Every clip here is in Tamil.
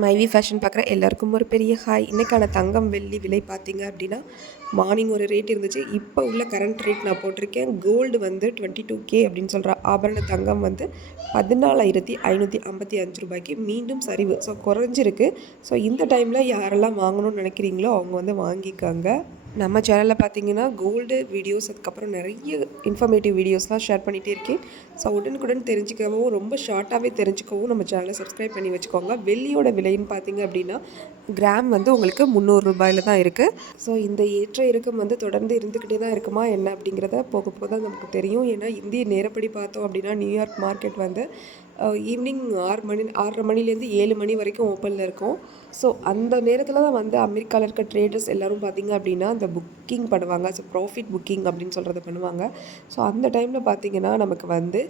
மைவி ஃபேஷன் பார்க்குற எல்லாருக்கும் ஒரு பெரிய ஹாய். இன்றைக்கான தங்கம் வெள்ளி விலை பார்த்தீங்க அப்படின்னா மார்னிங் ஒரு ரேட் இருந்துச்சு. இப்போ உள்ள கரண்ட் ரேட் நான் போட்டிருக்கேன். கோல்டு வந்து 22K அப்படின்னு சொல்கிற ஆபரண தங்கம் வந்து 14,555 ரூபாய்க்கு மீண்டும் சரிவு. ஸோ குறைஞ்சிருக்கு. ஸோ இந்த டைமில் யாரெல்லாம் வாங்கணும்னு நினைக்கிறீங்களோ அவங்க வந்து வாங்கிக்காங்க. நம்ம சேனலில் பார்த்தீங்கன்னா கோல்டு வீடியோஸ், அதுக்கப்புறம் நிறைய இன்ஃபர்மேட்டிவ் வீடியோஸ்லாம் ஷேர் பண்ணிகிட்டே இருக்கேன். ஸோ உடனுக்குடன் தெரிஞ்சுக்கவும் ரொம்ப ஷார்ட்டாகவே தெரிஞ்சுக்கவும் நம்ம சேனலை சப்ஸ்கிரைப் பண்ணி வச்சுக்கோங்க. வெள்ளியோட விலைன்னு பார்த்தீங்க அப்படின்னா கிராம் வந்து உங்களுக்கு 300 ரூபாயில் தான் இருக்குது. ஸோ இந்த ஏற்ற இறக்கம் வந்து தொடர்ந்து இருந்துக்கிட்டே தான் இருக்குமா என்ன அப்படிங்கிறத போக போக தான் நமக்கு தெரியும். ஏன்னா இந்திய நேரப்படி பார்த்தோம் அப்படின்னா நியூயார்க் மார்க்கெட் வந்து ஈவினிங் 6:30 மணிலேருந்து 7 மணி வரைக்கும் ஓப்பனில் இருக்கும். ஸோ அந்த நேரத்தில் தான் வந்து அமெரிக்காவில் இருக்க ட்ரேடர்ஸ் எல்லோரும் பார்த்திங்க அப்படின்னா அந்த புக்கிங் பண்ணுவாங்க. ஸோ ப்ராஃபிட் புக்கிங் அப்படின்னு சொல்கிறத பண்ணுவாங்க. ஸோ அந்த டைமில் பார்த்திங்கன்னா நமக்கு வந்து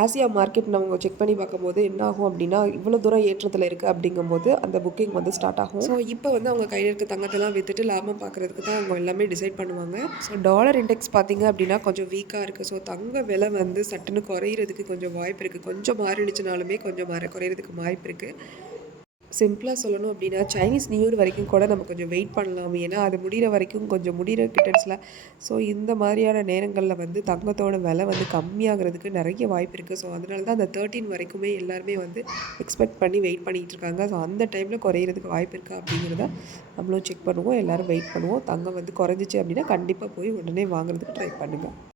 ஆசியா மார்க்கெட் நம்ம செக் பண்ணி பார்க்கும்போது என்ன ஆகும் அப்படின்னா இவ்வளோ தூரம் ஏற்றத்தில் இருக்குது அப்படிங்கும்போது அந்த புக்கிங் வந்து ஸ்டார்ட் ஆகும். ஸோ இப்போ வந்து அவங்க கையில் இருக்க தங்கத்தெல்லாம் விற்றுட்டு லாபம் பார்க்குறதுக்கு தான் அவங்க எல்லாமே டிசைட் பண்ணுவாங்க. ஸோ டாலர் இண்டெக்ஸ் பார்த்திங்க அப்படின்னா கொஞ்சம் வீக்காக இருக்குது. ஸோ தங்க விலை வந்து சட்டுன்னு குறையிறதுக்கு கொஞ்சம் வாய்ப்பு இருக்குது. கொஞ்சம் மாறிடுச்சுனாலுமே கொஞ்சம் குறையிறதுக்கு வாய்ப்பு இருக்குது. சிம்பிளாக சொல்லணும் அப்படின்னா சைனீஸ் நியூ இயர் வரைக்கும் கூட நம்ம கொஞ்சம் வெயிட் பண்ணலாம். ஏன்னா அது முடிகிற வரைக்கும் கொஞ்சம் முடிகிற கிட்டன்ஸில். ஸோ இந்த மாதிரியான நேரங்களில் வந்து தங்கத்தோட விலை வந்து கம்மியாகிறதுக்கு நிறைய வாய்ப்பு இருக்குது. ஸோ அதனால தான் அந்த 13 வரைக்குமே எல்லாருமே வந்து எக்ஸ்பெக்ட் பண்ணி வெயிட் பண்ணிகிட்டு இருக்காங்க. ஸோ அந்த டைமில் குறையிறதுக்கு வாய்ப்பு இருக்கா அப்படிங்கிறத நம்மளும் செக் பண்ணுவோம். எல்லோரும் வெயிட் பண்ணுவோம். தங்கம் வந்து குறைஞ்சிச்சு அப்படின்னா கண்டிப்பாக போய் உடனே வாங்குறதுக்கு ட்ரை பண்ணுங்கள்.